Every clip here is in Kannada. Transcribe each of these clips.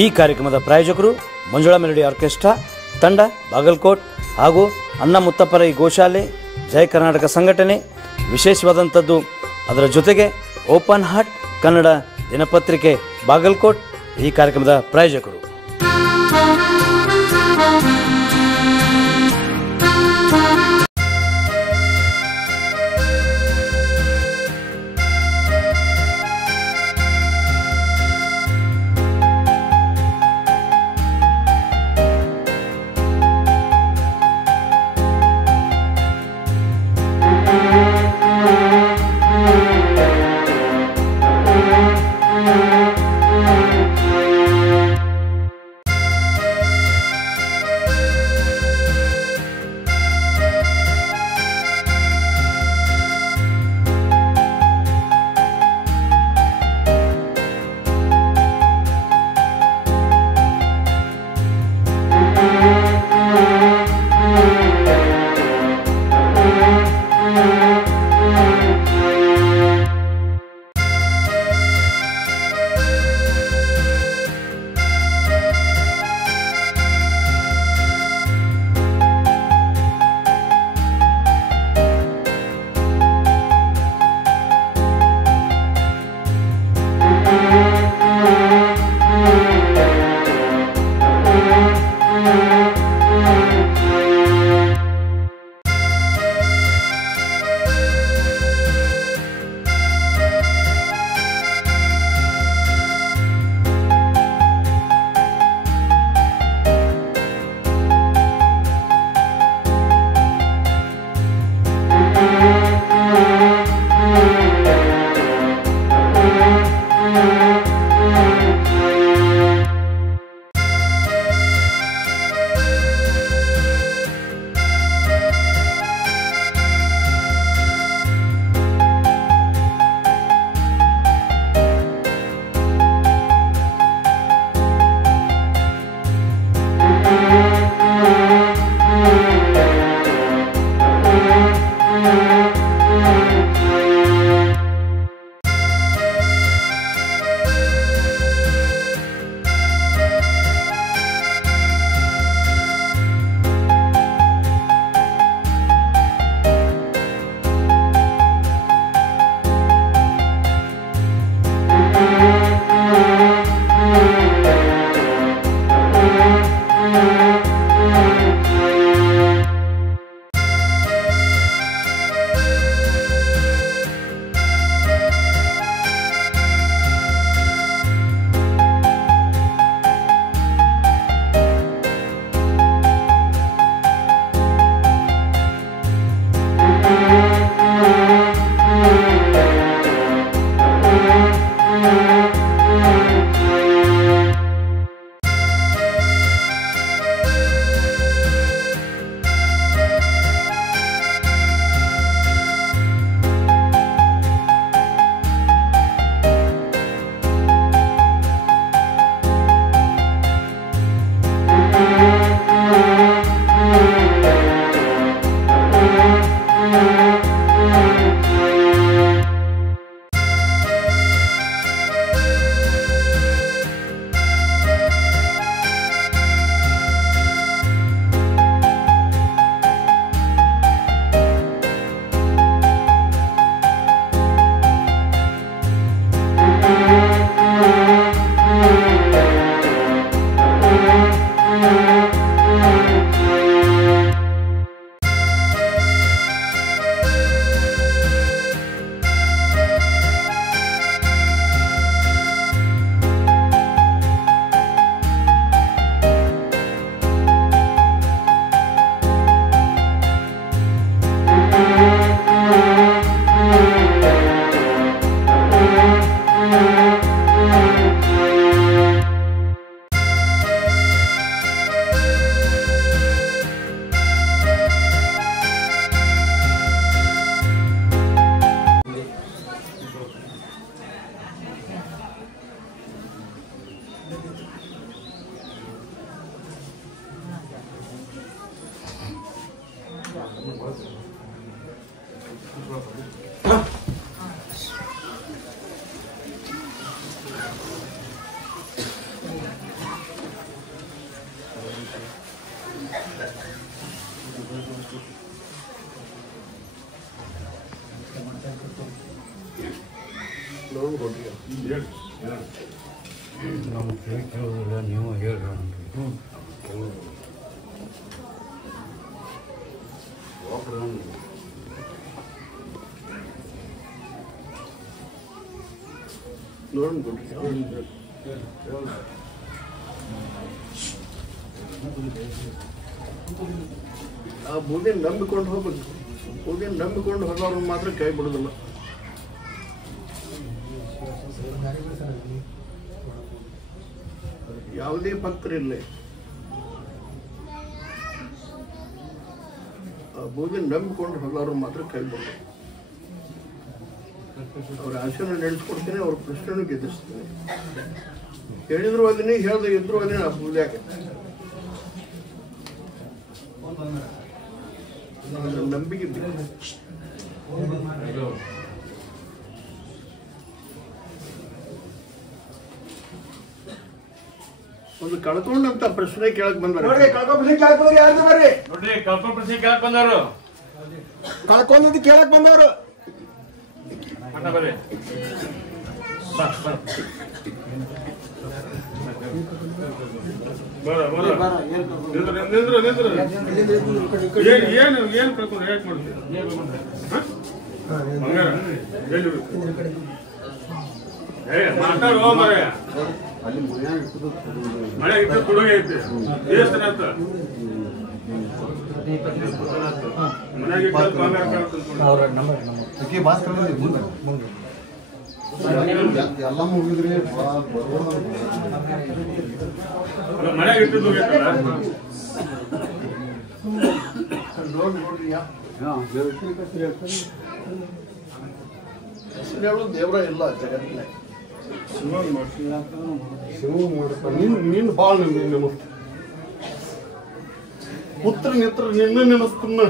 ಈ ಕಾರ್ಯಕ್ರಮದ ಪ್ರಾಯೋಜಕರು ಮಂಜುಳಾ ಮೆಲೋಡಿ ಆರ್ಕೆಸ್ಟ್ರಾ ತಂಡ ಬಾಗಲಕೋಟ್ ಹಾಗೂ ಅಣ್ಣ ಮುತ್ತಪ್ಪರ ಈ ಗೋಶಾಲೆ ಜಯ ಕರ್ನಾಟಕ ಸಂಘಟನೆ. ವಿಶೇಷವಾದಂಥದ್ದು ಅದರ ಜೊತೆಗೆ ಓಪನ್ ಹಾರ್ಟ್ ಕನ್ನಡ ದಿನಪತ್ರಿಕೆ ಬಾಗಲಕೋಟ್ ಈ ಕಾರ್ಯಕ್ರಮದ ಪ್ರಾಯೋಜಕರು. ನಾವು ಕೇಳೋದಿಲ್ಲ, ನೀವು ಹೇಳ್ರಿ. ಆ ಬೂದಿನ ನಂಬಿಕೊಂಡು ಹೋಗ್ಬೇಕು. ಬೂದಿನ ನಂಬಿಕೊಂಡು ಹೋಗೋರು ಮಾತ್ರ ಕೈ ಬಿಡೋದಿಲ್ಲ. ಯಾವುದೇ ಭಕ್ತರಿಲ್ಲ, ಆ ಬೂದಿನ ನಂಬಿಕೊಂಡು ಹೋಗೋರು ಮಾತ್ರ ಕೈ ಬಿಡೋದು. ಅವ್ರ ಆಶೆನ ನಡೆಸ್ಕೊಡ್ತೀನಿ, ಅವ್ರ ಪ್ರಶ್ನೆನೂ ಗೆದ್ದಿಸ್ತೀನಿ. ಹೇಳಿದ್ರು ಅದನ್ನೇ, ಹೇಳ್ದೆ ಇದ್ರು ಅದನ್ನೇ. ಆ ಬೂದ್ಯಾಗ ನಂಬಿಕೆ ಒಂದು ಕಳ್ಕೊಂಡಂತ ಪ್ರಶ್ನೆ ಕೇಳಕ್ ಬಂದಾರ. ಕಳ್ಕೊಂಡ್ ಕೇಳಕ್ ಬಂದವರು ಏನು ಕಳ್ಕೊಂಡು ಹೇಳಕ್ ಮಾಡ್ತೀವಿ? ಮಾತಾಡುವ ಮರ ಮಳೆ ಇಟ್ಟು ತುಡುಗೆ ಐತಿ. ದೇವಸ್ಥಾನ ಮನೆಗೆ ಬಂಗಾರ ಎಲ್ಲ ಮುಗಿದ್ರಿ ಮನೆಗೆ ಇಟ್ಟು ತುಡುಗೈತಲ್ಲ. ದೇವರ ಇಲ್ಲ ಜಗತ್ತಿನ. ನಿನ್ನ ಬಾಳ ನಿಮ್ಮ ಪುತ್ರ ನೇತ್ರ ನಿನ್ನ ನೆನಸ್ತಾನ.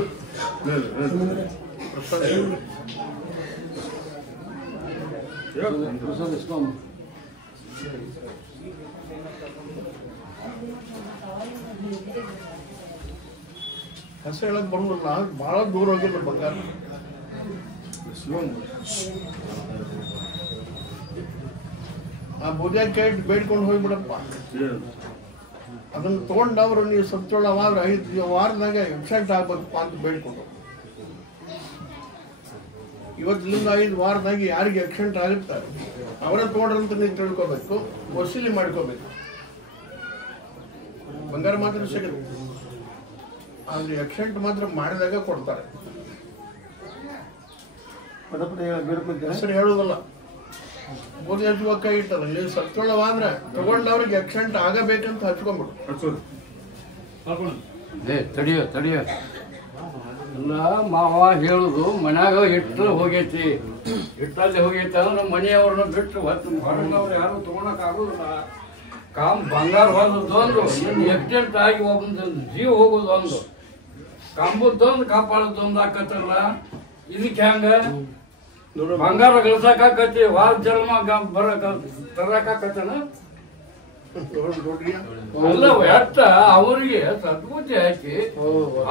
ಹೆಸರು ಹೇಳಕ್ ಬರೋಲ್ಲ, ಬಹಳ ದೂರ ಹೋಗಿಲ್ಲ ಬಂಗಾರ. ಆ ಬೂದ್ಯಾಗ ಕೈ ಬೇಡ್ಕೊಂಡು ಹೋಗ್ಬಿಡಪ್ಪ. ಅದನ್ನ ತಗೊಂಡವ್ರು ನೀವು ಸತ್ತೋಳವಾದ್ರೆ 5 ವಾರದಾಗ ಎಕ್ಸೆಂಟ್ ಆಗ್ಬೇಕಪ್ಪ ಅಂತ ಬೇಡ್ಕೊಂಡು, ಇವತ್ತಿನಿಂದ 5 ವಾರದಾಗ ಯಾರಿಗೆ ಎಕ್ಸೆಂಟ್ ಆಗಿರ್ತಾರೆ ಅವರೇ ತಗೊಂಡ್ರಂತ ನೀವು ತಿಳ್ಕೊಬೇಕು, ವಸೂಲಿ ಮಾಡ್ಕೋಬೇಕು. ಬಂಗಾರ ಮಾತ್ರ ಸಿಗುತ್ತೆ, ಆದ್ರೆ ಎಕ್ಸೆಂಟ್ ಮಾತ್ರ ಮಾಡಿದಾಗ ಕೊಡ್ತಾರೆ. ಹೆಸರು ಹೇಳುವುದಲ್ಲ, ಬೂದಿ ಹಚ್ಚುವ ಕೈ ಇಟ್ಟದ. ನೀವು ಸತ್ತೋಳವಾದ್ರೆ ತಗೊಂಡವ್ರಿಗೆ ಎಕ್ಸೆಂಟ್ ಆಗಬೇಕಂತ ಹಚ್ಕೊಂಡ್ಬಿಡು. ತಡಿಯ ಅಲ್ಲ ಮಾವ ಹೇಳುದು, ಮನ್ಯಾಗ ಹಿಟ್ಟು ಹೋಗೈತಿ, ಹಿಟ್ಟಲ್ಲಿ ಹೋಗೈತಿ ಅಂದ್ರೆ ಮನೆಯವ್ರನ್ನ ಬಿಟ್ಟು ಹೊರನವ್ರು ಯಾರು ತಗೊಳಕ್ ಆಗುದಿಲ್ಲ. ಬಂಗಾರ ಹೊರದೊಂದು ಇನ್ನು ಎಕ್ಸಿಡೆಂಟ್ ಆಗಿ ಒಬ್ಬ ಜೀವ ಹೋಗೋದೊಂದು, ಕಂಬದೊಂದು ಕಾಪಾಡೋದೊಂದು ಆಕತ್ತಲ್ಲ. ಇದಕ್ಕೆ ಹೆಂಗ ಬಂಗಾರ ಗಳಿಸಾಕತಿ, ವಾರ ಜನ್ಮ ತರಕಾಕತ್ತನ ಅಲ್ಲ. ಎಟ್ಟ ಅವ್ರಿಗೆ ಸದ್ಬುದ್ಧಿ ಹಾಕಿ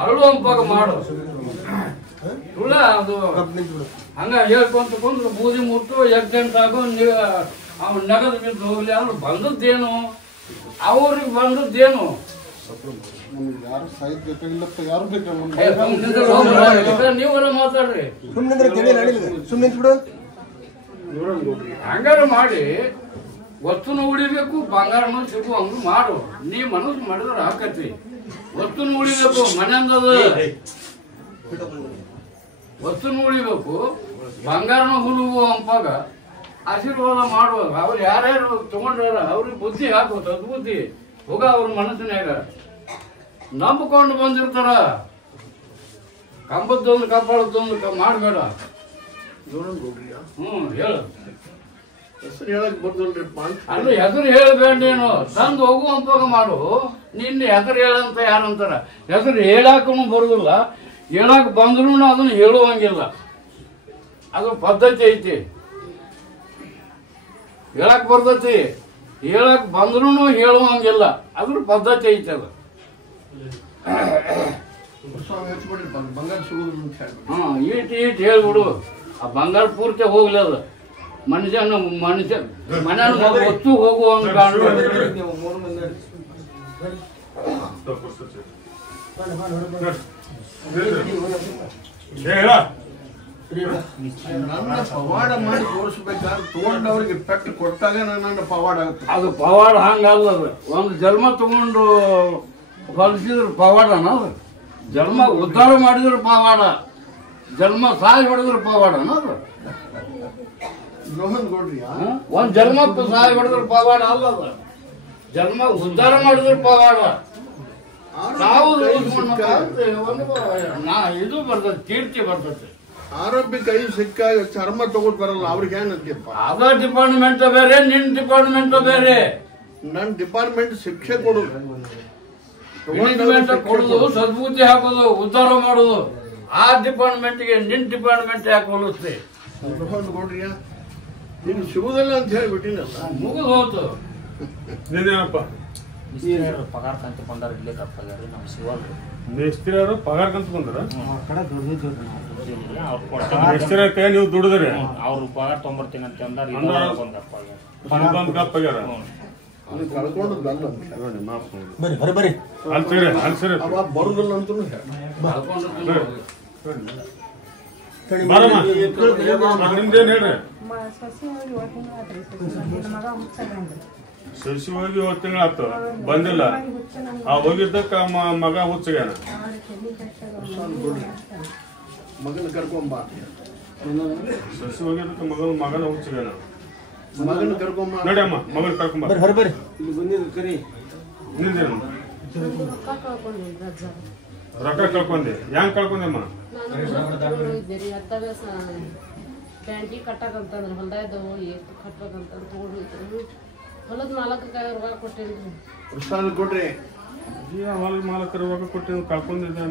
ಅರಳುವಂಪಾಗ ಮಾಡು. ಸುಳ್ಳ ಅದು ಹಂಗ ಹೇಳ್ಕೊಂತ ಕುಂದ್ರು ಬೂದಿ ಮುಟ್ಟು ಎಕ್ಸಿಡೆಂಟ್ ಆಗೋ ಅವ್ನು ನಗದು ಬಿದ್ದು ಹೋಗ್ಲಿ. ಅವ್ರು ಬಂದದ್ದೇನು, ಅವ್ರಿಗೆ ಬಂದದ್ದೇನು? ಯಾರು ಸಾಹಿತ್ಯ ಬೇಕಾಗಿಲ್ಲಪ್ಪ, ಯಾರು ನೀವೆಲ್ಲ ಮಾತಾಡ್ರಿ. ಸುಮ್ಮನೆ ಬಿಡು. ಹಂಗಾರ ಮಾಡಿ ವಸ್ತುನು ಉಳಿಬೇಕು, ಬಂಗಾರನು ಸಿಗುವಂಗ ಮಾಡು. ನೀ ಮನಸ್ಸು ಮಾಡಿದ್ರೆ ಹಾಕತಿ. ವಸ್ತುನು ಉಳಿಬೇಕು, ಮನೆಯಂದದ ವಸ್ತುನು ಉಳಿಬೇಕು, ಬಂಗಾರನ ಹುಳುವು ಅಂಪಾಗ ಆಶೀರ್ವಾದ ಮಾಡುವಾಗ ಅವ್ರು ಯಾರ್ಯಾರು ತಗೊಂಡ್ರ ಅವ್ರಿಗೆ ಬುದ್ಧಿ ಹಾಕೋ, ಸದ್ಬುದ್ಧಿ ಹೋಗ ಅವ್ರ ಮನಸ್ಸಿನಾಗ. ನಂಬಿಕೊಂಡು ಬಂದಿರ್ತಾರ, ಕಂಬದ್ದೊಂದು ಕಾಪಾಡೋದೊಂದು ಮಾಡಬೇಡ. ಹೇಳು. ಹೆಸರು ಹೇಳಕ್ ಬರ್ದಲ್ರಿ. ಅಲ್ಲ ಹೆಸರು ಹೇಳಬೇಡ, ನೀನು ತಂದು ಹೋಗುವಂತಾಗ ಮಾಡು. ನಿನ್ನ ಹೆಸರು ಹೇಳಂತ ಯಾರಂತಾರ? ಹೆಸರು ಹೇಳಾಕೂ ಬರುದಿಲ್ಲ, ಹೇಳಕ್ ಬಂದ್ರು ಅದನ್ನ ಹೇಳುವಂಗಿಲ್ಲ. ಅದು ಪದ್ಧತಿ ಐತಿ. ಹೇಳಕ್ ಬರ್ತೈತಿ, ಹೇಳಕ್ ಬಂದ್ರು ಹೇಳುವಂಗಿಲ್ಲ. ಅದ್ರ ಪದ್ಧತಿ ಐತಿ. ಅದು ಸ್ವಾಮಿ ಹೆಚ್ಚಿಬಿಡ್ರಿ ಬಂಗಾರ ಸಿಗುದಿಲ್ಲ ಅಂತ ಹೇಳಿ. ಈಟ್ ಹೇಳ್ಬಿಡು. ಆ ಬಂಗಾರ ಪೂರ್ತಿ ಹೋಗ್ಲಿ ಅದು. ಮನುಷ್ಯ ಮನೆ ಹೊತ್ತು ಹೋಗುವಂಗ ಕಾಣು. ನನ್ನ ಪವಾಡ ಮಾಡಿ ತೋರಿಸ್ಬೇಕಾದ್ರೆ ತಗೊಂಡವ್ರಿಗೆ ಪೆಟ್ಟು ಕೊಟ್ಟಾಗ ನನ್ನ ಪವಾಡ ಆಗುತ್ತೆ. ಅದು ಪವಾಡ ಹಂಗಲ್ಲ. ಅದು ಒಂದು ಜನ್ಮ ತಗೊಂಡು ಹೊಲಿಸಿದ್ರು ಪವಾಡನ. ಅದು ಜನ್ಮ ಉದ್ಧಾರ ಮಾಡಿದ್ರು ಪವಾಡ, ಜನ್ಮ ಸಾಯಿ ಹೊಡೆದ್ರು ಪವಾಡನ. ಅದು ರೋಹನ್ ಗೌಡ್ರಿ ಒಂದ್ ಜನ್ಮ ಸಾಯಿ ಹೊಡೆದ್ರು ಪವಾಡ ಅಲ್ಲ. ಅದು ಜನ್ಮ ಉದ್ಧಾರ ಮಾಡಿದ್ರು ಪವಾಡ. ನಾವು ಇದು ಬರ್ತದೆ, ಕೀರ್ತಿ ಬರ್ತದೆ. ಆರೋಗ್ಯ ಕೈ ಸಿಕ್ಕಾಗ ಚರ್ಮ ತಗೊಂಡ್ ಬರಲ್ಲ ಅವ್ರಿಗೆ ಏನಂತೀಪ್ಪ? ಅದ ಡಿಪಾರ್ಟ್ಮೆಂಟ್ ಬೇರೆ, ನಿನ್ ಡಿಪಾರ್ಟ್ಮೆಂಟ್ ಬೇರೆ. ನನ್ನ ಡಿಪಾರ್ಟ್ಮೆಂಟ್ ಶಿಕ್ಷೆ ಕೊಡುದು, ಕೊಡುದು, ಸದ್ಬುದ್ಧಿ ಹಾಕೋದು, ಉದ್ಧಾರ ಮಾಡೋದು. ಆ ಡಿಪಾರ್ಟ್ಮೆಂಟ್ಗೆ ನಿನ್ ಡಿಪಾರ್ಟ್ಮೆಂಟ್ ಯಾಕೆ ಹೋಲಿಸ್ತೆ? ರೋಹನ್ ಗೌಡ್ರಿಯ ನೀನು ಸಿಗುದಿಲ್ಲ ಅಂತ ಹೇಳ್ಬಿಟ್ಟಿನಲ್ಲ, ಮುಗಿದು ಹೋತು. ಪಗಾರ ಕಂತುಕೊಂಡಾರ ಇಲ್ಲೇ ಕಪ್ಪಾಗ್ಯಾರ ನಮ್ಮ ಶಿವಲ್ರು. ಮೇಸ್ತ್ರಿಯವರು ಪಗಾರ ಕಂತುಕೊಂಡ್ರ ನೀವು ದುಡಿದ್ರಿ ಅವ್ರು ಪಗಾರ ತೊಗೊಂಬರ್ತೀನಿ ಅಂತ ಅಂದಾರ ಕಪ್ಪಾಗ್ಯಾರ. ಕಳ್ಕೊಂಡಲ್ಲ ಬರ್ರಿ ಅವ ಬರುದಿಲ್ಲ ಅಂತ ನಿಮ್ದೇನ್ ಹೇಳ್ರಿ? ಶಶಿ ಹೋಗಿ 7 ತಿಂಗಳಾಯ್ತು ಬಂದಿಲ್ಲ. ಆ ಹೋಗಿದ್ದಕ್ಕ ಮಗ ಹುಚ್ಚಗ್ಯಾನ. ಮಗನ ಕರ್ಕೊಂಬ, ಶಶಿ ಹೋಗಿದ್ದಕ್ಕ ಮಗನ ಹುಚ್ಚಗ್ಯಾನ. ಮಗನ ಕರ್ಕೊಂಬ ನೋಡಿ ಅಮ್ಮ, ಮಗನ ಕರ್ಕೊಂಬ. ಬರ್ರಿ ನಿಂದೇನು ರೊಕ್ಕ ಕಳ್ಕೊಂಡೆ? ಹೆಂಗ್ ಕಳ್ಕೊಂಡೆಮ್ಮ? ಬ್ಯಾಂಕಿಗೆ ಕಟ್ಟಕಂತಂದ್ರೆ ಹೊಲ್ದಾಯ್ದವು ಎಷ್ಟು ಕಟ್ಬೇಕಂತಂದು ತಗೊಂಡು ಹೊಲದ ಮಾಲಕಕ್ಕೆ ರೊಕ್ಕ ಕೊಟ್ಟೇನ್ರಿ. ಪ್ರಸಾದ ಕೊಡ್ರಿ, ಹೊಲ ಮಾಲಕರ ರೊಕ್ಕ ಕೊಟ್ಟು ಕಳ್ಕೊಂಡಿದ್ದೆ.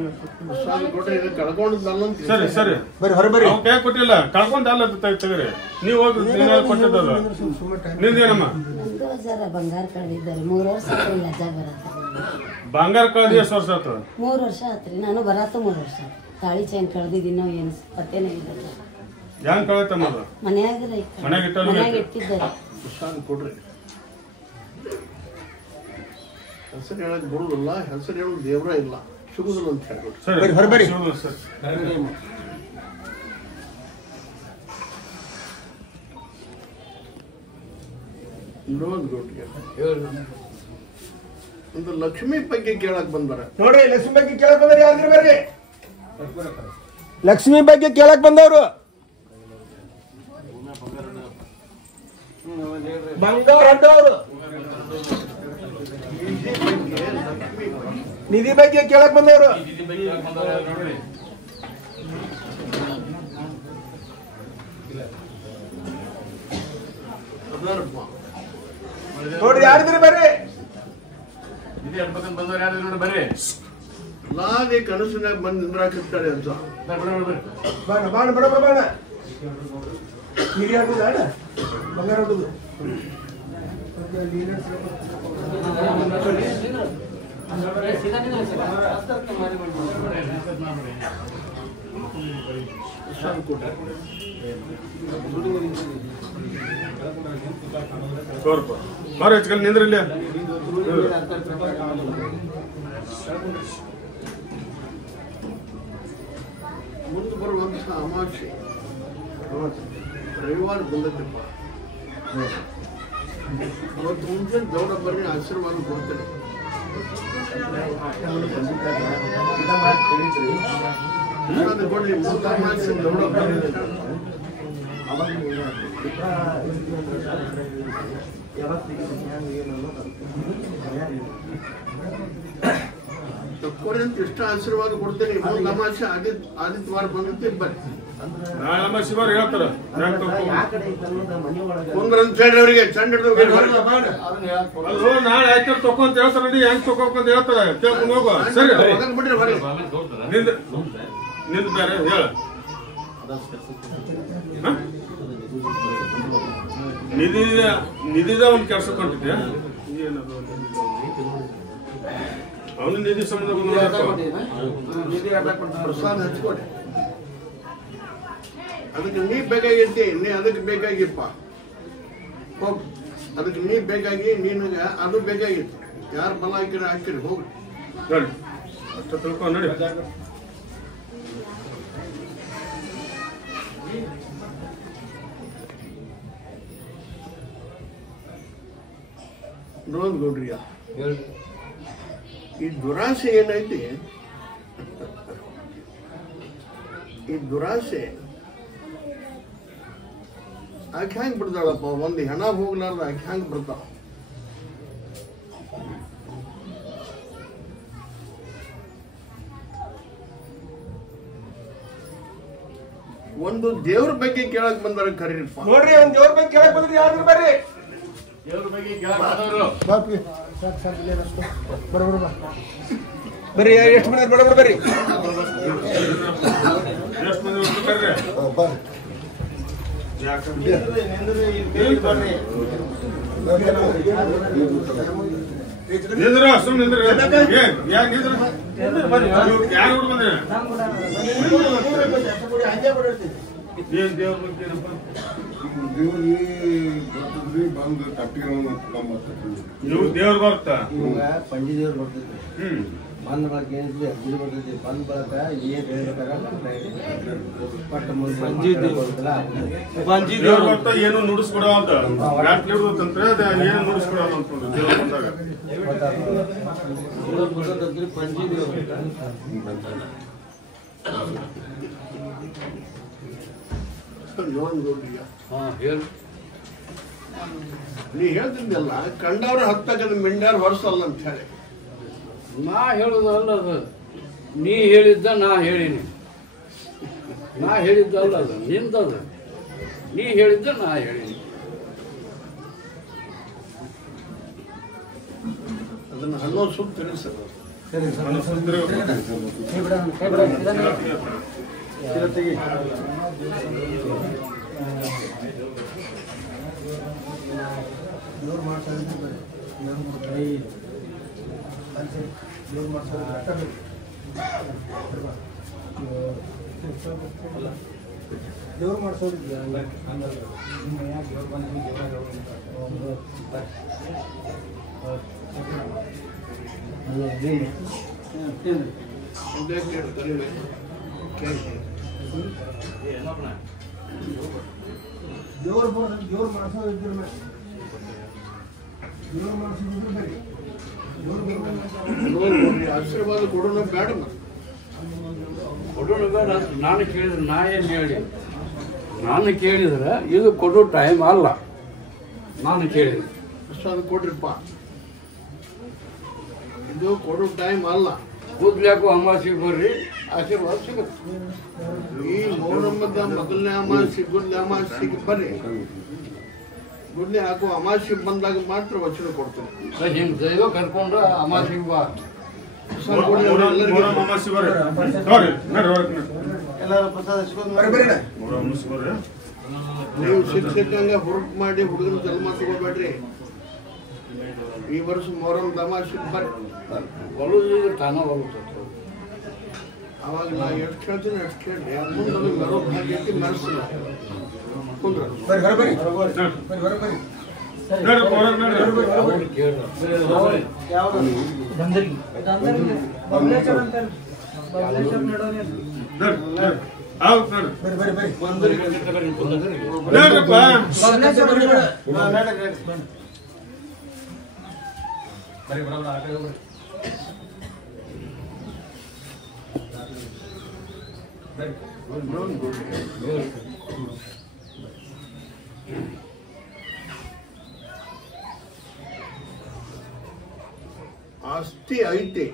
ಪ್ರಸಾದ ಕೊಡ್ರಿ, ಇದು ಕಳ್ಕೊಂಡಲ್ಲ ಅಂತ. ಸರಿ ಸರಿ ಬರ್ರಿ ಅವ್ನು ಕೈ ಕೊಟ್ಟಿಲ್ಲ, ಕಳ್ಕೊಂಡಲ್ಲ ತೆಗರಿ. ನೀವು ಹೋಗಿ ಕೊಟ್ಟಿದ್ದದು ನಿಂದೇನಮ್ಮ? ಬಂಗಾರ ಕಳೆದಿದ್ದಾರೆ 3 ವರ್ಷ ಆತ್ರಿ. ಲಜ್ಜಾ ಬರತ್ತ ಬಂಗಾರ ಕಳ್ದು ಎಷ್ಟು ವರ್ಷ ಆಯ್ತು? 3 ವರ್ಷ ಆತ್ರಿ. ನಾನು ಬರತ್ತ 3 ವರ್ಷ. ತಾಳಿ ಚೈನ್ ಕಳೆದಿದ್ದೀನೋ ಏನು ಪತ್ತೇನೇ ಇಲ್ಲ. ಹೆಂಗ್ ಕಳತ್ತಮ್ಮ ಅದು? ಮನ್ಯಾಗ ಮನ್ಯಾಗ ಇಟ್ಟಿದ್ದಾರೆ. ಪ್ರಸಾದ ಕೊಡ್ರಿ. ಹೆಸರು ಹೇಳಕ್ ಬರುದಿಲ್ಲ, ಹೆಸರು ಹೇಳೋದು ದೇವ್ರ ಇಲ್ಲ, ಸಿಗುದಿಲ್ಲ ಅಂತ ಹೇಳ್ಬಿಟ್ಟು. ಸರಿ ಬರ್ರಿ ವಿರೋಧ ಗೌಡ್ರಿಗೆ ಒಂದು ಲಕ್ಷ್ಮಿ ಬಗ್ಗೆ ಕೇಳಕ್ ಬಂದಾರ ನೋಡ್ರಿ. ಲಕ್ಷ್ಮಿ ಬಗ್ಗೆ ಕೇಳಕ್ ಬಂದ್ರಿ ಯಾರ್ದ್ರಿ? ಬರ್ರಿ. ಲಕ್ಷ್ಮಿ ಬಗ್ಗೆ ಕೇಳಕ್ ಬಂದವ್ರು ಬಂಗಾರ ಅಡ್ಡವ್ರು. ನಿಧಿ ಬಗ್ಗೆ ಕೇಳಕ್ ಬಂದವ್ರು. ನೋಡ್ರಿ ಯಾರಿದ್ರಿ? ಬರ್ರಿ. ಲಾದಿ ಕನಸಿನಾಗ ಬಂದು ನಿಂದ್ರಾಕಿರ್ತಾರೆ ಅಂತ ಬಾಣ ಹಿರಿಯ ಹಾಕುದ ಬಂಗಾರ ಹಾಕುದು. ಬಾರ ಹೆಚ್ಚು ನಿಂದ್ರಿ ಇಲ್ಲಿ. ಮುಂದೆ ಬರುವಂತಹ ಅಮಾವಾಸ್ಯೆ ರವಿವಾರ ಬಂದದ್ದಪ್ಪ. ಅವತ್ತು ಮುಂಜಾನೆ ದೌಡ ಬರ್ರಿ, ಆಶೀರ್ವಾದ ಕೊಡ್ತೇನೆ. ಕೊಡ್ಲಿ, ಮುಂದೆ ಅಮಾವಾಸ್ಯೆ ದೌಡ ಬರ್ರಿ. ಕೊಡಿ ಅಂತ ಇಷ್ಟ ಆಶೀರ್ವಾದ ಕೊಡ್ತೇನೆ. ಮುಂದೆ ಅಮಾವಾಸ್ಯೆ ಆದಿತ್ಯವಾರ ಬಂದತ್ತೆ ಬರ್ರಿ. ನಾಳೆ ಶಿವಾರ ಹೇಳ್ತಾರ ಕುಂದ್ರಂತ ಹೇಳಿ ಅವರಿಗೆ ಚಂಡ ನಾಳೆ ಆಯ್ತು ತಕೊಂತ ಹೇಳ್ತಾರ. ಹೆಂಗ್ ತಗೋಕಂತ ಹೇಳ್ತಾರ, ಕೇಳ್ಕೊಂಡು ಹೋಗುವ. ಸರಿ ಬಿಡ್ರಿ ಬರ್ರಿ. ನಿಂದ ಬೇರೆ ಹೇಳ. ನಿಧಿದ ಒಂದು ಕೆಲಸ ಕೊಂಡಿದ್ದೆ. ಅವನು ನಿಧಿ ಸಂಬಂಧ ಪ್ರಸಾದ ಹಚ್ಕೊಡಿ. ಅದಕ್ಕೆ ನೀ ಬೇಕಾಗೈತಿ, ನೀ ಅದಕ್ಕೆ ಬೇಕಾಗಿಪ್ಪ ಹೋಗಿ. ಅದಕ್ಕೆ ನೀ ಬೇಕಾಗಿ ನಿನಗೆ ಅದು ಬೇಕಾಗಿತ್ತು. ಯಾರು ಬಲ ಹಾಕಿರಿ ಹೋಗ್ರಿ ನೋಡಿ ಅಷ್ಟು ತಿಳ್ಕೊಂಡು ನೋಡಿ. ನೋಡ್ ಗೌಡ್ರಿಯ, ಈ ದುರಾಸೆ ಏನೈತಿ, ಈ ದುರಾಸೆ ಆಕೆ ಹೆಂಗ್ ಬಿಡ್ತಾಳಪ್ಪ? ಒಂದು ಹೆಣ ಹೋಗ್ಲಾರ್ದ ಆಕೆ ಹೆಂಗ್ ಬಿಡ್ತಾಳ? ಒಂದು ದೇವ್ರ ಬಗ್ಗೆ ಕೇಳಕ್ ಬಂದಾರ ಕರೀರಿಪ್ಪ. ನೋಡ್ರಿ ಒಂದ್ ದೇವ್ರ ಬಗ್ಗೆ ಕೇಳಕ್ ಬಂದ್ರಿ, ಯಾರು ಬರ್ರಿ ದೇವ್ರ ಬಗ್ಗೆ ಕೇಳಕ್ ಬಂದವರು ಬರ್ರಿ. ಎಷ್ಟು ಮಂದಿ ಬಡ ಬರ್ರಿ. ಎಷ್ಟು ಮಂದಿ ಹೊತ್ತು ಕರ್ರಿ? ನಿಂದ್ರ ಸುಮ್ಮನೆ ನಿಂದ್ರ. ಯಾಕೆ ನಿಂದ್ರ? ಯಾರು ಹುಡುಗ ಬಂದ್ರೆ ಏನ್ ದೇವ್ರ ಬಗ್ಗೆ ಏನಪ್ಪ? ಇವ್ ದೇವ್ರ ಬರ್ತಾ ಪಂಜಿ ದೇವ್ರು ಬರ್ತೈತಿ. ಬಂದ ಬಳಕ ಏನಿದೆ ಗುಡಿ ಬರ್ತೈತಿ. ಬಂದ ಬಳಕ ಏನ್ ದೇವ್ರ ಬರ್ತಾ ಏನು ನುಡಿಸ್ಕೊಡ ಅಂತ ರಾತ್ರಿ ತಂತ್ರ ಏನು ನುಡಿಸ್ಕೊಡ ಅಂತ ದೇವ್ರ ಬಂದಾಗ ಪಂಜಿ ದೇವ್ರು ನೀ ಹೇಳ್ತಿದ್ದಲ್ಲ ಕಂಡವ್ರ ಹತ್ತಕ್ಕದ ಮಿಂಡ್ಯಾರ ಹೊರಸಲ್ಲ ಅಂತ ಹೇಳಿ. ನಾ ಹೇಳುದಲ್ಲ ಅದು, ನೀ ಹೇಳಿದ್ದ ನಾ ಹೇಳಿನಿ. ನಾ ಹೇಳಿದ್ದಲ್ಲ ಅದು, ನಿಂದದ. ನೀ ಹೇಳಿದ್ದ ನಾ ಹೇಳಿನಿ. ಅದನ್ನ ಹನ್ನೊಂದು ಸುತ್ತ ತಿಳಿಸೋದು. ದೇವ್ರು ಮಾಡ್ಸೋದು ದೇವ್ರು ಮಾಡ್ಸೋದು ಇದ್ರ ದೇವ್ರು ಮಾಡ್ಸೋದಿದ್ರೆ ಬರೀ ಆಶೀರ್ವಾದ ಕೊಡೋಣ ಬೇಡ. ಕೊಡೋಣ ಬೇಡ ಅಂತ ನಾನು ಕೇಳಿದ್ರೆ ನಾ ಏನು ಹೇಳಿ? ನಾನು ಕೇಳಿದ್ರೆ ಇದು ಕೊಡೋ ಟೈಮ್ ಅಲ್ಲ. ನಾನು ಕೇಳಿದ್ರೆ ಪ್ರಸಾದ ಕೊಡ್ರಿಪ್ಪ, ಇದು ಕೊಡೋ ಟೈಮ್ ಅಲ್ಲ. ಕೂದ್ಲಾಕು ಅಮಾವಾಸ್ಯೆಗೆ ಬರ್ರಿ, ಆಶೀರ್ವಾದ ಸಿಗುತ್ತೆ. ಈ ಮೊಹರಮ್ಮದ ಮೊದಲನೇ ಅಮಾವಾಸ್ಯೆ ಗುಡ್ಲೆ ಅಮಾವಾಸ್ಯೆಗೆ ಬರ್ರಿ. ಗುಡ್ಲೆ ಹಾಕೋ ಅಮಾವಾಸ್ಯೆ ಬಂದಾಗ ಮಾತ್ರ ವಚನ ಕೊಡ್ತೇನೆ. ಹಿಂಗೆ ದೈವ ಕರ್ಕೊಂಡ್ರೆ ಅಮಾವಾಸ್ಯೆಗೆ ಬಾ. ಅಮಾವಾಸ್ಯೆ ಬರ್ರಿ ನೋಡ್ರಿ ನೋಡ್ರಿ ಎಲ್ಲಾರು ಪ್ರಸಾದ ಹಚ್ಕೊಂಡು ಬರ್ರಿ. ನೀವು ಶಿಕ್ಷಕಂಗ ಹುಡುಕ್ ಮಾಡಿ ಹುಡುಗನ ಜನ್ಮ ತಗೋಬೇಡ್ರಿ. ಈ ವರ್ಷ ಮೊಹರಂ ಅಮಾವಾಸ್ಯೆಗೆ ಬರ್ರಿ. ಹೊಲದಿದ್ರೆ ತಾನ ಹೊಲುತ್ತೆ. ಅವಾಗ ನಾ ಎಷ್ಟು ಕೇಳ್ತೀನಿ ಅಷ್ಟು ಕೇಳಿ ಮುಂದೆ ಅದು ಮೆರೋ ಭಾಗ್ಯಕ್ಕೆ ಮೆರೆಸಿಲ್ಲ ಕುಂದ್ರ. ಬರ್ರಿ ಹೊರ ಬರ್ರಿ ಬರ್ರಿ ಹೊರ ಬರ್ರಿ. ಅವ್ರು ಕೇಳ್ರಿ. ಆಸ್ತಿ ಐತಿ,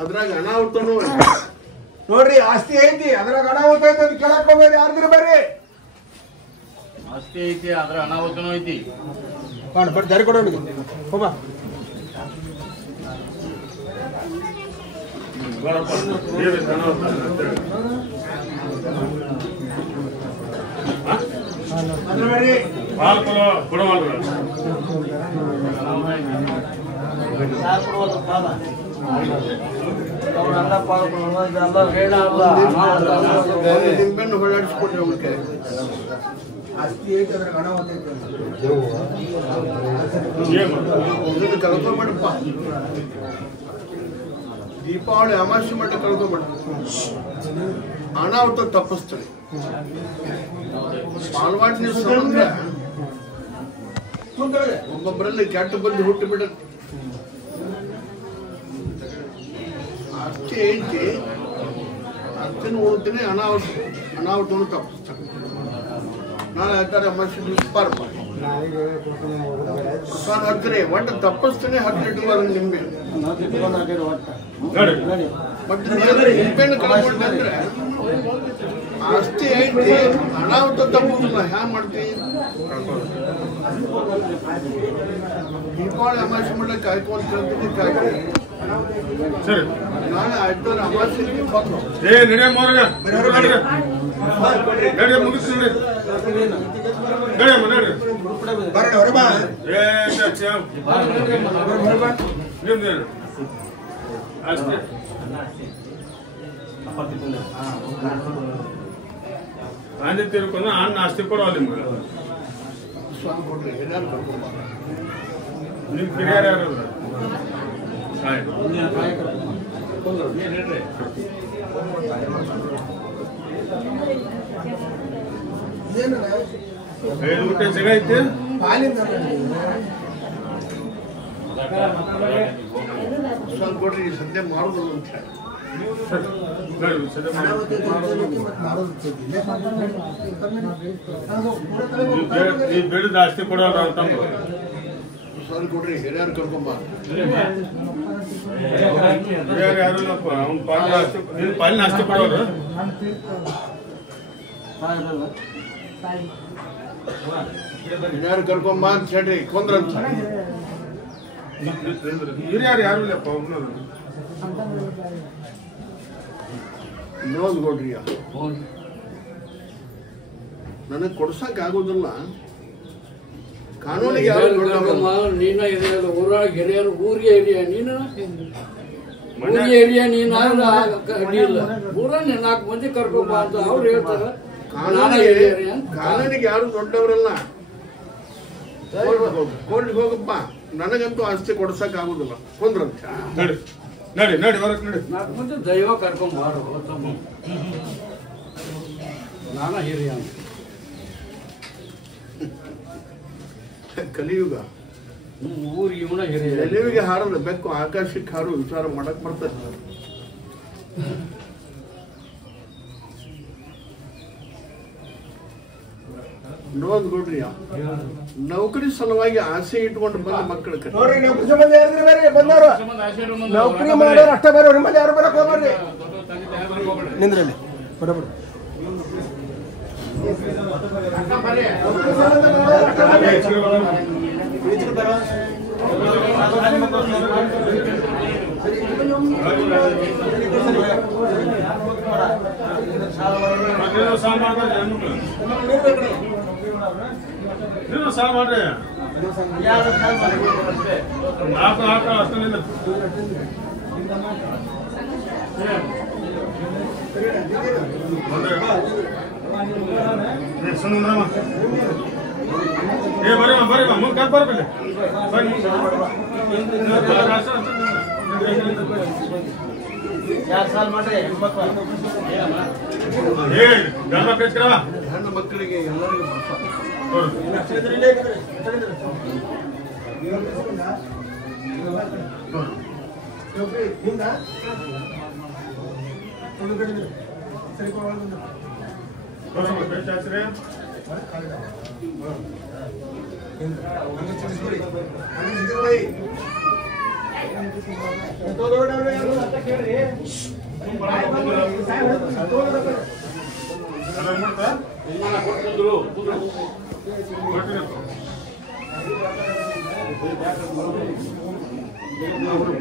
ಅದ್ರಾಗ ಅನಾಹುತನೂ ನೋಡ್ರಿ ಆಸ್ತಿ ಐತಿ, ಅದ್ರಾಗ ಅನಾಹುತ ಐತಿ ಅಂತ ಕೇಳಕ್ ಬಂದ್ರಿ. ಯಾರ್ದಿರ ಬರ್ರಿ. ಆಸ್ತಿ ಐತಿ, ಅದ್ರ ಅನಾಹುತನೂ ಐತಿ. ಬರ್ರಿ ದಾರಿ ಕೊಡೋಣ ಹೋಗ. ಬರ್ರಿ ಹಾಲು ಕೊಡವಲ್ರ ನಿಂಬೆಣ್ಣು ಹೊಳಾಡಿಸ್ಕೊಟ್ರೆ ಅವ್ರಿಗೆ ಆಸ್ತಿ ಐತೆ ಅದ್ರ ಹಣ ಹೊಂದೈತೆ ಇದನ್ನು ಕಳ್ಕೊಂಬಿಡಪ್ಪ. ದೀಪಾವಳಿ ಅಮಾವಾಸ್ಯೆ ಮಟ್ಟ ಕಳ್ಕೊಂಬಿಡ, ಅನಾಹುತ ತಪ್ಪಿಸ್ತಾರೆ. ಪಾಲ್ವಾಡ್ ನೀವು ಸಮುದ್ರ ಒಬ್ಬೊಬ್ಬರಲ್ಲಿ ಕೆಟ್ಟ ಬಂದು ಹುಟ್ಟು ಬಿಡುತ್ತೆ. ಆಸ್ತಿ ಐತಿ, ಆಸ್ತಿನ ಉಳ್ತೀನಿ, ಅನಾಹುತವನ್ನು ತಪ್ಪಿಸ್ತಾರೆ. ನಾಳೆ ಹೇಳ್ತಾರೆ ಅಮಾವಾಸ್ಯೆ ದಿವಸ ಪಾರ್ಪ ನಾನು ಹತ್ತಿರ ಒಟ್ಟು ತಪ್ಪಿಸ್ತೇನೆ 10 ಲೀಟರ್ ನಿಂಬೆ ಬಟ್ ನಿಂಬೆಣ್ಣು ಕಳ್ಕೊಂಡ್ರೆ ಆಸ್ತಿ ಐತಿ, ಅನಾಹುತ ತಪ್ಪುದಿಲ್ಲ. ಹ್ಯಾಂಗ ಮಾಡ್ತೀವಿ? ದೀಪಾವಳಿ ಅಮಾವಾಸ್ಯೆ ಮಾಡಕ್ಕೆ ಕಾಯ್ಕೊಂತ ಕೇಳ್ತೀನಿ, ಕಾಯ್ತೀನಿ. ನಾಳೆ ಆಯ್ತಾರೆ ಅಮಾವಾಸ್ಯೆ ಬಂದು ಮುಗಿಸ್ ಅಷ್ಟೇ ಆಂಜಿ ತಿರ್ಕೊಂಡು ಅಣ್ಣ ಆಸ್ತಿ ಕೊಡೋಲ್ಲ ನಿಮ್ ಕಿರಿಯರ್ ಯಾರು ಊಟ ಜಾಗ ಐತಿ ಕೊಡ್ರಿ ಸದ್ಯ ಮಾಡುದಿಲ್ಲ ಅಂತ ಈ ಬೆಳೆದ ಆಸ್ತಿ ಕೊಡೋಲ್ಲ ಅಂತ ಸರ್ ಕೊಡ್ರಿ, ಹಿರಿಯರು ಕರ್ಕೊಂಬ. ಯಾರು ಇಲ್ಲಪ್ಪ, ಅವ್ನ ಪಾಲಿನ ಆಸ್ತಿ ನಿನ್ ಪಾಲಿನ ಆಸ್ತಿ ಕೊಡೋರು ಹಿರಿಯರು ಕರ್ಕೊಂಬ ಅಂತ ಹೇಳ್ರಿ, ಕೊಂದ್ರಂತ. ಹಿರಿಯರು ಯಾರು ಇಲ್ಲಪ್ಪ ಒಬ್ಬನದು ಇನ್ನೊಂದು ಕೊಡ್ರಿ, ನನಗೆ ಕೊಡ್ಸಕ್ ಆಗೋದಿಲ್ಲ. ಕಾನೂನಿಗೆ ಯಾರು ನೀನ ಹಿರಿಯರು ಊರಾಗ ಹಿರಿಯರು ಊರಿಗೆ ಹಿರಿಯ ನೀನು ಊರಿಗೆ ಹಿರಿಯ ನೀನು ಅಡ್ಡಿಲ್ಲ. ಊರ 4 ಮಂದಿ ಕರ್ಕೊಂಬ ಅಂತ ಅವ್ರು ಹೇಳ್ತಾರ. ಕಾನೂನಿಗೆ ಯಾರು ದೊಡ್ಡವರಲ್ಲ. ಕೋರ್ಟ್ಗೆ ಹೋಗಪ್ಪ, ನನಗಂತೂ ಆಸ್ತಿ ಕೊಡ್ಸಕ್ ಆಗುದಿಲ್ಲ, ಕೊಂದ್ರಂತ. ನಡಿ ನಡಿ ನಡಿ ಹೊರಕ್ ನಡಿ. 4 ಮಂದಿ ದೈವ ಕರ್ಕೊಂಬಾರು, ನಾನ ಹಿರಿಯ. ಕಲಿಯುಗ ಊರಿಗೆ ಇವನ ಹಿರಿಯ. ಕಲಿಯುವಿಗೆ ಹಾರಲ್ಲ, ಬೆಕ್ಕು ಆಕಾಶಕ್ಕೆ ಹಾರು ವಿಚಾರ ಮಾಡಕ್ ಬರ್ತದೆ. ಇನ್ನೊಂದು ಕೊಡ್ರಿ, ನೌಕರಿ ಸಲುವಾಗಿ ಆಸೆ ಇಟ್ಕೊಂಡು ಬಂದ ಮಕ್ಕಳ ನೋಡ್ರಿ, ನೌಕರಿ ಸಂಬಂಧ ಯಾರಿದ್ರೆ ಬೇರೆ ಬಂದವ್ರು ನೌಕರಿ ಮಾಡೋರು ಅಷ್ಟೇ ಬೇರೆ, ಅವ್ರ ಮೇಲೆ ಯಾರು ಬರಕ್ ಹೋಗ್ಬಾರ್ರಿ. ನಿಂದ್ರಲ್ಲಿ ಬರೋಬ್ರ ಸಾಲ ಮಾಡ್ರಿ, ಹಾಕ ಅಷ್ಟೇನಿಲ್ಲ. ಏ ಬರ್ರಿ ಮುಂದೆ ಕಾಲ್ ಬರ್ಬೇಕಲ್ಲಿ ಹೆಣ್ಣು ಮಕ್ಕಳಿಗೆ ಎಲ್ಲರಿಗೂ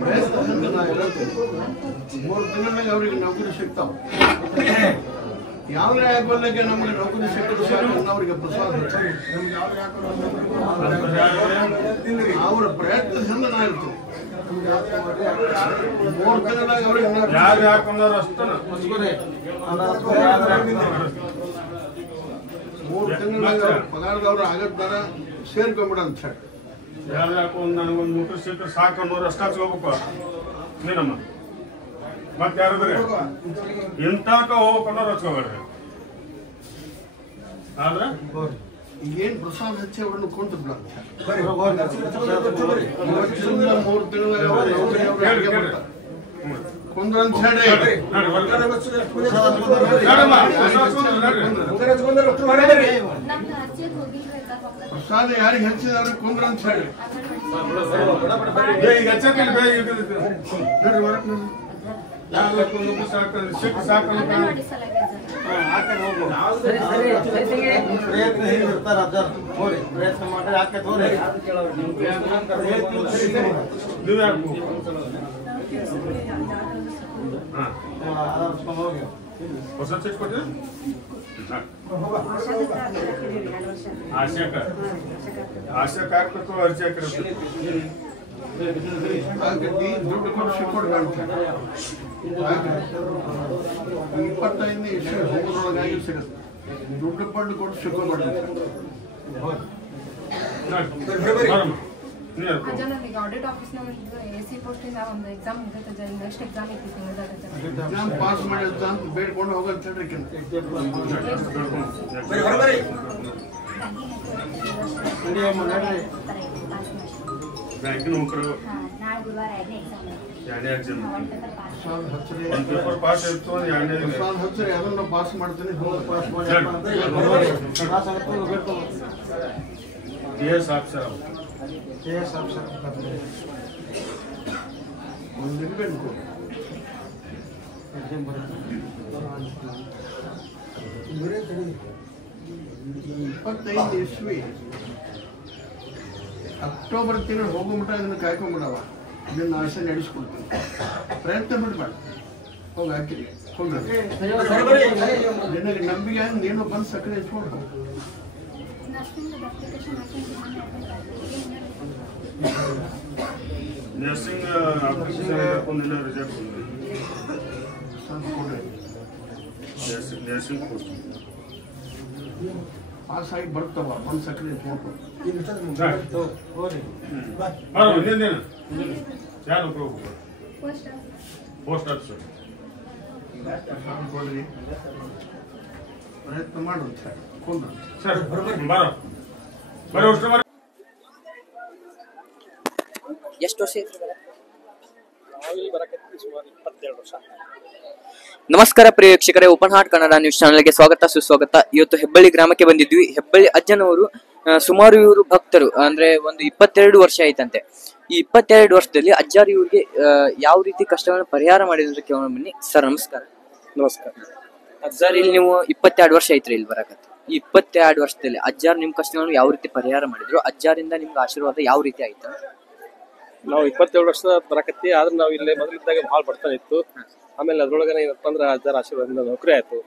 ಪ್ರಯತ್ನ 3 ದಿನದಾಗ ಅವ್ರಿಗೆ ನೌಕರಿ ಸಿಗ್ತಾವ. ಯಾವುದೇ ಆಗಬಲ್ಲಕ್ಕೆ ನಮಗೆ ನೌಕರಿ ಸಿಕ್ಕರು ಅವರಿಗೆ ಪ್ರಸಾದ ಅವರ ಪ್ರಯತ್ನದಿಂದ ನಾವಿರ್ತೀವಿ. 3 ತಿಂಗಳಾಗ ಅವ್ರಿಗೆ ಯಾರು ಹಾಕೊಂಡಾರ ಅಷ್ಟ 3 ತಿಂಗಳಾಗ ಪಗಾರದವ್ರು ಆಗತ್ತಾರ ಸೇರ್ಕೊಂಡ್ಬಿಡ ಅಂತ ಹೇಳಿ ಯಾರು ಹಾಕೊಂಡ್ ನನಗೊಂದು ನೌಕರಿ ಸಿಕ್ಕರೆ ಸಾಕೊಂಡವ್ರು ಅಷ್ಟ ಹಚ್ಕೋಬೇಕು ನೀನಮ್ಮ. ಮತ್ತೆ ಯಾರಿದ್ರೆ ಇಂತಾಕ ಹೋಗ್ಕೊಂಡವ್ರು ಹಚ್ಕೋಬೇಡ್ರಿ. ಆದ್ರೆ ಏನ್ ಪ್ರಸಾದ ಹಚ್ಚಿ ಅವ್ರನ್ನು ಕೊಂತ ಬಿಡ 3 ತಿಂಗಳಾಗ ಕುಂದ್ರ ಅಂತ ಹೇಳಿ ಪ್ರಸಾದ ಯಾರಿಗೆ ಹಚ್ಚಿದಾರೆ ಕುಂದ್ರ ಅಂತ ಹೇಳಿ ಹೊಸ ಚೆಕ್ ಕೊಟ್ರಿ ಆಶಾ ಕಾರ್ಯಕರ್ತರು ಅರ್ಜಿ ಹಾಕಿರ್ತಾರೆ. ದುಡ್ಡು ಕೊಟ್ಟು ಸಿಕ್ಕೊಡ್ಬೇಡ 25 ಇಷ್ಟು ಹೋಗೋದ್ರೊಳಗಾಗಿ ಸಿಗುತ್ತೆ. ದುಡ್ಡು ಪಡ್ಡು ಕೊಟ್ಟು ಸಿಕ್ಕೋಬೇಡ. ಆಡಿಟ್ ಆಫೀಸ್ AC ಪೋಸ್ಟಿಂದ ಒಂದು ಎಕ್ಸಾಮ್ ಮುಗಿತದೆ. ನೆಕ್ಸ್ಟ್ ಎಕ್ಸಾಮ್ ಐತಿ ತಿಂಗಳದಾಗ ಎಕ್ಸಾಮ್ ಪಾಸ್ ಮಾಡಿ ಅಂತ ಬೇಡ್ಕೊಂಡು ಹೋಗೋದು ಹೇಳ್ರಿ. ಬ್ಯಾಂಕಿನ ನೌಕರು ಒಂದು ಪೇಪರ್ ಪಾಸ್ ಇತ್ತು ಹಚ್ಚರಿ ಅದನ್ನು ಪಾಸ್ ಮಾಡ್ತೀನಿ. DS ಆಫೀಸರ್ ಒಂದು ನಿಂಬೆಹಣ್ಣು ಕೊಡು. 25 ಇಸ್ವಿ ಅಕ್ಟೋಬರ್ ತಿಂಗಳು ಹೋಗೋ ಮಟ್ಟ ಇದನ್ನು ಕಾಯ್ಕೊಂಬಿಡವ. ಇದನ್ನು ಆಸೆ ನಡೆಸ್ಕೊಡ್ತೀನಿ. ಪ್ರಯತ್ನ ಬಿಡ್ಬೇಡ. ಹೋಗಿ ಹಾಕಿರಿ ಹೋಗ್ರಿ. ನಿನಗೆ ನಂಬಿಕೆ ನೀನು ಬಂದು ಸಕ್ಕರೆ ಇಸ್ಕೊಂಡು ಹೋಗು. ನರ್ಸಿಂಗ್ ಅಪ್ಲಿಕೇಶನ್ ಹಾಕೊಂಡಿಲ್ಲ ರಿಸಲ್ಟ್ ನರ್ಸಿಂಗ್ ಪೋಸ್ಟ್ ಪಾಸ್ ಆಗಿ ಬರ್ತಾವ ಬಂದು ಸಕ್ಕರೆ ಇಸ್ಕೊಂಡು ಇನ್ನೇನು ಯಾರು ಪೋಸ್ಟ್ ಆಫೀಸರ್ ಕೊಡ್ರಿ. ಪ್ರಯತ್ನ ಮಾಡು ಸರ್. ಕೊಂಡ್ರು ಸರ್ ಬರೋ ಎಷ್ಟು ವರ್ಷ ನಮಸ್ಕಾರ ಪ್ರಿಯ ವೀಕ್ಷಕರೇ, ಓಪನ್ ಹಾರ್ಟ್ ಕನ್ನಡ ನ್ಯೂಸ್ ಚಾನೆಲ್ಗೆ ಸ್ವಾಗತ ಸುಸ್ವಾಗತ. ಇವತ್ತು ಹೆಬ್ಬಳ್ಳಿ ಗ್ರಾಮಕ್ಕೆ ಬಂದಿದ್ವಿ. ಹೆಬ್ಬಳ್ಳಿ ಅಜ್ಜನವರು ಸುಮಾರು ಇವರು ಭಕ್ತರು, ಅಂದ್ರೆ ಒಂದು 22 ವರ್ಷ ಆಯ್ತಂತೆ. ಈ 22 ವರ್ಷದಲ್ಲಿ ಅಜ್ಜಾರು ಇವ್ರಿಗೆ ಯಾವ ರೀತಿ ಕಷ್ಟಗಳನ್ನು ಪರಿಹಾರ ಮಾಡಿದ್ರೆ ಕೇಳೋಣ ಬನ್ನಿ. ಸರ್ ನಮಸ್ಕಾರ. ನಮಸ್ಕಾರ ಅಜ್ಜಾರ್, ಇಲ್ಲಿ ನೀವು 22 ವರ್ಷ ಐತ್ರಿ ಇಲ್ಲಿ ಬರಕತ್ತೆ. ಈ 22 ವರ್ಷದಲ್ಲಿ ಅಜ್ಜಾರ್ ನಿಮ್ ಕಷ್ಟಗಳನ್ನು ಯಾವ ರೀತಿ ಪರಿಹಾರ ಮಾಡಿದ್ರು? ಅಜ್ಜಾರಿಂದ ನಿಮ್ಗೆ ಆಶೀರ್ವಾದ ಯಾವ ರೀತಿ ಆಯ್ತು? ನಾವು 27 ವರ್ಷ ಬರಕತ್ತಿ. ಆದ್ರೆ ನಾವು ಇಲ್ಲಿ ಮೊದಲಿದ್ದಾಗ ಭಾಳ ಬಡತನ ಇತ್ತು. ಆಮೇಲೆ ಅದ್ರೊಳಗೆ ಏನಪ್ಪ ಅಂದ್ರೆ ಅಜ್ಜಾರ ಆಶೀರ್ವಾದದಿಂದ ನೌಕರಿ ಆಯ್ತು.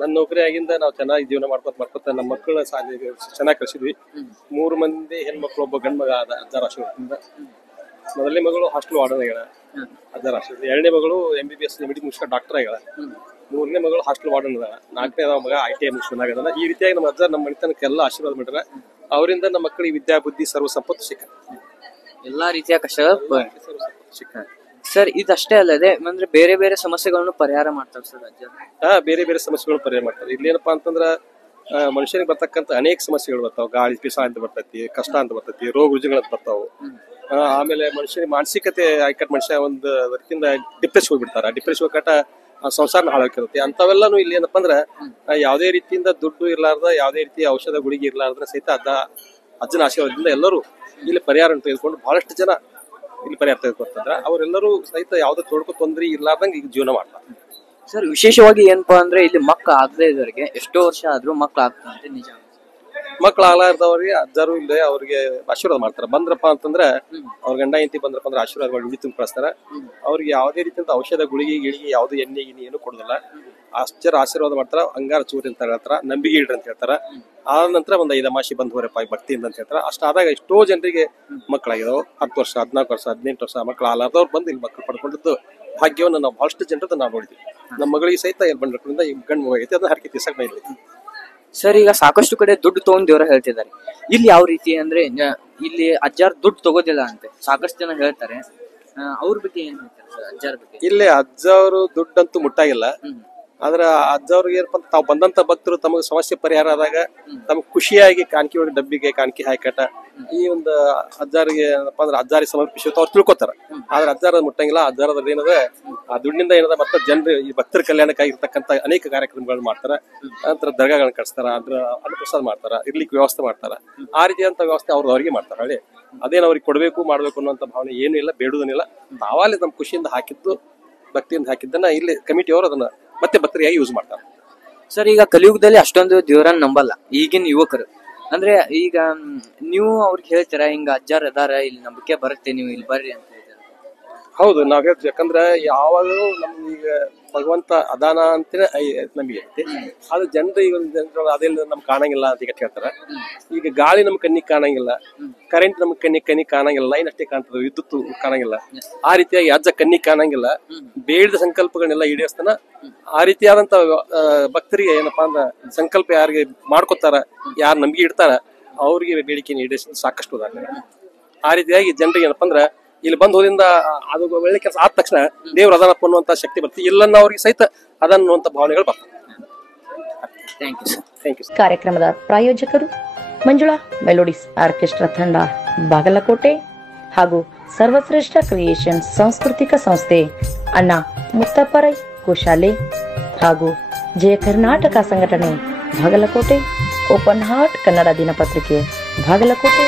ನನ್ನ ನೌಕರಿ ಆಗಿಂದ ನಾವು ಚೆನ್ನಾಗಿ ಜೀವನ ಮಾಡ್ಕೊತ ನಮ್ಮ ಮಕ್ಕಳ ಶಾಲೆಗೆ ಚೆನ್ನಾಗಿ ಕಳಿಸಿದ್ವಿ. 3 ಮಂದಿ ಹೆಣ್ಮಕ್ಳು, ಒಬ್ಬ ಗಂಡು ಮಗ ಆದ ಅಜ್ಜಾರ ಆಶೀರ್ವಾದದಿಂದ. ಮೊದಲನೇ ಮಗಳು ಹಾಸ್ಟೆಲ್ ವಾರ್ಡನ್ ಆಗ್ಯಾಳ ಅಜ್ಜಾರ ಆಶೀರ್ವಾದ. 2ನೇ ಮಗಳು MBBS ಮೆಡಿಕಲ್ ಮುಗಿಸ್ಕೊಂಡು ಡಾಕ್ಟರ್ ಆಗ್ಯಾಳ. 3ನೇ ಮಗಳು ಹಾಸ್ಟೆಲ್ ವಾರ್ಡನ್ ಅದ. 4ನೇ ಮಗ ITI ಮುಗಿಸ್ಕೊಂಡಾಗದ. ಈ ರೀತಿಯಾಗಿ ನಮ್ಮ ಅಜ್ಜಾರ್ ನಮ್ಮ ಮನೆತನಕ್ಕೆಲ್ಲ ಆಶೀರ್ವಾದ ಮಾಡ್ಯಾರ. ಅವರಿಂದ ನಮ್ಮ ಮಕ್ಕಳಿಗೆ ವಿದ್ಯಾ ಬುದ್ಧಿ ಸರ್ವ ಸಂಪತ್ತು ಸಿಕ್ಕ ಎಲ್ಲಾ ರೀತಿಯ ಕಷ್ಟ ಸರ್. ಇದಷ್ಟೇ ಅಲ್ಲದೆ ಅಂದ್ರೆ ಬೇರೆ ಬೇರೆ ಸಮಸ್ಯೆಗಳನ್ನು ಪರಿಹಾರ ಮಾಡ್ತಾರೆ ಸರ್ ಅಜ್ಜ? ಬೇರೆ ಬೇರೆ ಸಮಸ್ಯೆಗಳನ್ನು ಪರಿಹಾರ ಮಾಡ್ತಾರೆ. ಇಲ್ಲೇನಪ್ಪಾ ಅಂತಂದ್ರ ಮನುಷ್ಯನಿಗೆ ಬರ್ತಕ್ಕಂಥ ಅನೇಕ ಸಮಸ್ಯೆಗಳು ಬರ್ತಾವ. ಗಾಳಿ ಪಿಸ ಅಂತ ಬರ್ತೈತಿ, ಕಷ್ಟ ಅಂತ ಬರ್ತೈತಿ, ರೋಗ ರುಜಿನಗಳಂತ ಬರ್ತಾವ. ಆಮೇಲೆ ಮನುಷ್ಯನಿಗೆ ಮಾನಸಿಕತೆ ಆಯ್ಕಟ್ ಮನುಷ್ಯ ಒಂದು ಅದಕ್ಕಿಂತ ಡಿಪ್ರೆಷನ್ ಹೋಗ್ಬಿಡ್ತಾರ. ಡಿಪ್ರೆಷನ್ ಹೋಗಟ ಸಂಸಾರನ ಹಾಳಾಗಿರುತ್ತೆ. ಅಂತವೆಲ್ಲಾನು ಇಲ್ಲಿ ಏನಪ್ಪಾ ಅಂದ್ರ ಯಾವುದೇ ರೀತಿಯಿಂದ ದುಡ್ಡು ಇರ್ಲಾರ್ದ, ಯಾವುದೇ ರೀತಿಯ ಔಷಧ ಗುಳಿಗೆ ಇರ್ಲಾರ್ದ್ರೆ ಸಹಿತ ಅಜ್ಜನ ಆಶೀರ್ವಾದದಿಂದ ಎಲ್ಲರೂ ಇಲ್ಲಿ ಪರಿಹಾರ ತೆಗೆದುಕೊಂಡು ಬಹಳಷ್ಟು ಜನ ಇಲ್ಲಿ ಪರಿಹಾರ ತೆಗೆದುಕೊಡ್ತಾರ. ಅವರೆಲ್ಲರೂ ಸಹಿತ ಯಾವ್ದು ತೊಡಕು ತೊಂದರೆ ಇರ್ಲಾರ್ದಂಗೆ ಈಗ ಜೀವನ ಮಾಡ್ತಾರೆ. ಸರ್ ವಿಶೇಷವಾಗಿ ಏನಪ್ಪಾ ಅಂದ್ರೆ ಇಲ್ಲಿ ಮಕ್ಕಳು ಆಗದೇ ಇದ್ದವರಿಗೆ ಎಷ್ಟೋ ವರ್ಷ ಆದ್ರೂ ಮಕ್ಕಳು ಆಗ್ತಂತೆ, ನಿಜ? ಮಕ್ಳು ಆಗ್ಲಾರ್ದವ್ರಿಗೆ ಅಜ್ಜಾರು ಇಲ್ಲದೆ ಅವ್ರಿಗೆ ಆಶೀರ್ವಾದ ಮಾಡ್ತಾರೆ. ಬಂದ್ರಪ್ಪ ಅಂತಂದ್ರೆ ಅವ್ರ ಗಂಡ ಹೆಂಡತಿ ಬಂದ್ರಪ್ಪ ಅಂದ್ರೆ ಆಶೀರ್ವಾದ ಮಾಡಿ ಉಡಿ ತುಂಬ ಕಳಿಸ್ತಾರ. ಅವ್ರಿಗೆ ಯಾವುದೇ ರೀತಿಯಂತ ಔಷಧ ಗುಳಿಗೆ ಗಿಳಿಗೆ ಯಾವ್ದು ಎಣ್ಣೆ ಗಿಣ್ಣೆ ಏನು ಕೊಡೋದಿಲ್ಲ. ಅಜ್ಜರ ಆಶೀರ್ವಾದ ಮಾಡ್ತಾರ, ಅಂಗಾರ ಚೂರಿ ಅಂತ ಹೇಳ್ತಾರ, ನಂಬಿಕೆ ಇಡ್ರಿ ಅಂತ ಹೇಳ್ತಾರ. ಆದ ನಂತರ ಒಂದು 5 ಅಮಾಸಿ ಬಂಧುವರಪ್ಪ ಭಕ್ತಿಯಿಂದ ಅಂತ ಹೇಳ್ತಾರ. ಅಷ್ಟಾದಾಗ ಎಷ್ಟೋ ಜನರಿಗೆ ಮಕ್ಕಳಾಗಿದಾವೆ. 10 ವರ್ಷ 14 ವರ್ಷ 18 ವರ್ಷ ಮಕ್ಕಳು ಆಲಾದವ್ರು ಬಂದು ಇಲ್ಲಿ ಮಕ್ಕಳು ಪಡ್ಕೊಂಡಿದ್ದು ಭಾಗ್ಯವನ್ನು ನಾವು ಬಹಳಷ್ಟು ಜನರದ್ದು ನಾವು ನೋಡಿದ್ವಿ. ನಮ್ಮ ಮಗಳಿಗೆ ಸಹಿತ ಇಲ್ಲಿ ಬಂದ್ರಿಂದ ಈ ಗಂಡು ಮಗು ಐತಿ, ಅದನ್ನ ಹರಕೆ ತೀರ್ಸಕ್ ಬಂದಿದ್ವಿ. ಸರ್, ಈಗ ಸಾಕಷ್ಟು ಕಡೆ ದುಡ್ಡು ತಗೊಂಡ್ ದೇವ್ರ ಹೇಳ್ತಿದ್ದಾರೆ. ಇಲ್ಲಿ ಯಾವ ರೀತಿ ಅಂದ್ರೆ ಇಲ್ಲಿ ಅಜ್ಜಾರ್ ದುಡ್ಡು ತಗೋದಿಲ್ಲ ಅಂತೆ ಸಾಕಷ್ಟು ಜನ ಹೇಳ್ತಾರೆ. ಅವ್ರ ಬಗ್ಗೆ ಏನ್ ಹೇಳ್ತಾರೆ ಸರ್, ಅಜ್ಜಾರ ಬಗ್ಗೆ? ಇಲ್ಲಿ ಅಜ್ಜವರು ದುಡ್ಡಂತೂ ಮುಟ್ಟಾಗಿಲ್ಲ. ಆದ್ರ ಅಜ್ಜವ್ರಿಗೆ ಏನಪ್ಪ ತಾವು ಬಂದಂತ ಭಕ್ತರು ತಮಗೆ ಸಮಸ್ಯೆ ಪರಿಹಾರ ಆದಾಗ ತಮ್ಗೆ ಖುಷಿಯಾಗಿ ಕಾಣಿಕೆ ಒಳಗೆ ಡಬ್ಬಿಗೆ ಕಾಣಿಕೆ ಹಾಕಟ ಈ ಒಂದು ಅಜ್ಜಾರಿಗೆ ಏನಪ್ಪಾ ಅಂದ್ರೆ ಅಜ್ಜಾರಿಗೆ ಸಮರ್ಪಿಸಿ ಅವ್ರು ತಿಳ್ಕೊತಾರ. ಆದ್ರೆ ಅಜ್ಜಾರ ಮುಟ್ಟಂಗಿಲ್ಲ. ಅಜ್ಜಾರದ ಏನದ ಆ ದುಡ್ಡಿನಿಂದ ಏನದ ಮತ್ತೆ ಜನರು ಈ ಭಕ್ತರ ಕಲ್ಯಾಣಕ್ಕಾಗಿರ್ತಕ್ಕಂಥ ಅನೇಕ ಕಾರ್ಯಕ್ರಮಗಳನ್ನ ಮಾಡ್ತಾರ. ನಂತರ ದರ್ಗಾಗಳನ್ನ ಕಟ್ಸ್ತಾರ, ಅದ್ರ ಅನ್ನಪ್ರಸಾದ ಮಾಡ್ತಾರ, ಇರ್ಲಿಕ್ಕೆ ವ್ಯವಸ್ಥೆ ಮಾಡ್ತಾರ. ಆ ರೀತಿಯಂತ ವ್ಯವಸ್ಥೆ ಅವ್ರಿಗೆ ಮಾಡ್ತಾರ. ಹೇಳಿ ಅದೇನು ಅವ್ರಿಗೆ ಕೊಡ್ಬೇಕು ಮಾಡ್ಬೇಕು ಅನ್ನೋಂಥ ಭಾವನೆ ಏನೂ ಇಲ್ಲ, ಬೇಡುವುದನ್ನಿಲ್ಲ. ತಾವಲ್ಲಿ ನಮ್ಮ ಖುಷಿಯಿಂದ ಹಾಕಿದ್ದು ಭಕ್ತಿಯಿಂದ ಹಾಕಿದ್ದನ್ನ ಇಲ್ಲಿ ಕಮಿಟಿಯವರು ಅದನ್ನ ಮತ್ತೆ ಭಕ್ತರಿಯಾಗಿ ಯೂಸ್ ಮಾಡ್ತಾರೆ. ಸರ್, ಈಗ ಕಲಿಯುಗದಲ್ಲಿ ಅಷ್ಟೊಂದು ದೇವರನ್ನ ನಂಬಲ್ಲ ಈಗಿನ ಯುವಕರು. ಅಂದ್ರೆ ಈಗ ನೀವು ಅವ್ರಿಗೆ ಹೇಳ್ತೀರ ಹಿಂಗ ಅಜ್ಜಾರ್ ಅದಾರ, ಇಲ್ಲಿ ನಂಬಿಕೆ ಬರುತ್ತೆ, ನೀವು ಇಲ್ಲಿ ಬರ್ರಿ ಅಂತ ಹೇಳ್ತಾರೆ. ಹೌದು, ನಾವ್ ಹೇಳ್ತೀವಿ. ಯಾಕಂದ್ರೆ ಯಾವಾಗಲೂ ನಮ್ಗೆ ಈಗ ಭಗವಂತ ಅದಾನ ಅಂತೇನೆ ನಮಗೆ ಐತಿ. ಅದು ಜನರು ಈಗ ಅದೆಲ್ಲ ನಮ್ಗೆ ಕಾಣಂಗಿಲ್ಲ ಅಂತ ಈಗ ಹೇಳ್ತಾರ. ಈಗ ಗಾಳಿ ನಮ್ ಕಣ್ಣಿಗೆ ಕಾಣಂಗಿಲ್ಲ, ಕರೆಂಟ್ ನಮ್ ಕಣ್ಣಿಗೆ ಕಾಣಂಗಿಲ್ಲ, ಲೈನ್ ಅಷ್ಟೇ ಕಾಣ್ತದೆ, ವಿದ್ಯುತ್ ಕಾಣಂಗಿಲ್ಲ. ಆ ರೀತಿಯಾಗಿ ಅಜ್ಜ ಕಣ್ಣಿಗೆ ಕಾಣಂಗಿಲ್ಲ. ಬೇಡಿದ ಸಂಕಲ್ಪಗಳನ್ನೆಲ್ಲ ಈಡೇರಿಸ್ತಾನ. ಆ ರೀತಿಯಾದಂತ ಭಕ್ತರಿಗೆ ಏನಪ್ಪಾ ಅಂದ್ರ ಸಂಕಲ್ಪ ಯಾರಿಗೆ ಮಾಡ್ಕೊತಾರ, ಯಾರು ನಂಬಿಕೆ ಇಡ್ತಾರ ಅವ್ರಿಗೆ ಬೇಡಿಕೆ ಈಡೇರಿಸಿದ ಸಾಕಷ್ಟು ಉದಾಹರಣೆ. ಆ ರೀತಿಯಾಗಿ ಜನರಿಗೆ ಏನಪ್ಪಾ ಅಂದ್ರ ಇಲ್ಲಿ ಬಂದ್ ಹೋದಿಂದ ಅದು ಒಳ್ಳೆ ಕೆಲಸ ಆದ ತಕ್ಷಣ ದೇವ್ರ ಅದಾನಪ್ಪ ಅನ್ನುವಂತ ಶಕ್ತಿ ಬರ್ತದೆ. ಇಲ್ಲನ್ನ ಅವ್ರಿಗೆ ಸಹಿತ ಅದನ್ನುವಂತ ಭಾವನೆಗಳು ಬರ್ತವೆ. Thank you. ಕಾರ್ಯಕ್ರಮದ ಪ್ರಾಯೋಜಕರು ಮಂಜುಳಾ ಮೆಲೋಡಿಸ್ ಆರ್ಕೆಸ್ಟ್ರಾ ತಂಡ ಬಾಗಲಕೋಟೆ ಹಾಗೂ ಸರ್ವಶ್ರೇಷ್ಠ ಕ್ರಿಯೇಷನ್ ಸಾಂಸ್ಕೃತಿಕ ಸಂಸ್ಥೆ ಅಣ್ಣ ಮುತ್ತಪ್ಪರೈ ಗೋಶಾಲೆ ಹಾಗೂ ಜಯ ಕರ್ನಾಟಕ ಸಂಘಟನೆ ಬಾಗಲಕೋಟೆ, ಓಪನ್ ಹಾರ್ಟ್ ಕನ್ನಡ ದಿನಪತ್ರಿಕೆ ಬಾಗಲಕೋಟೆ.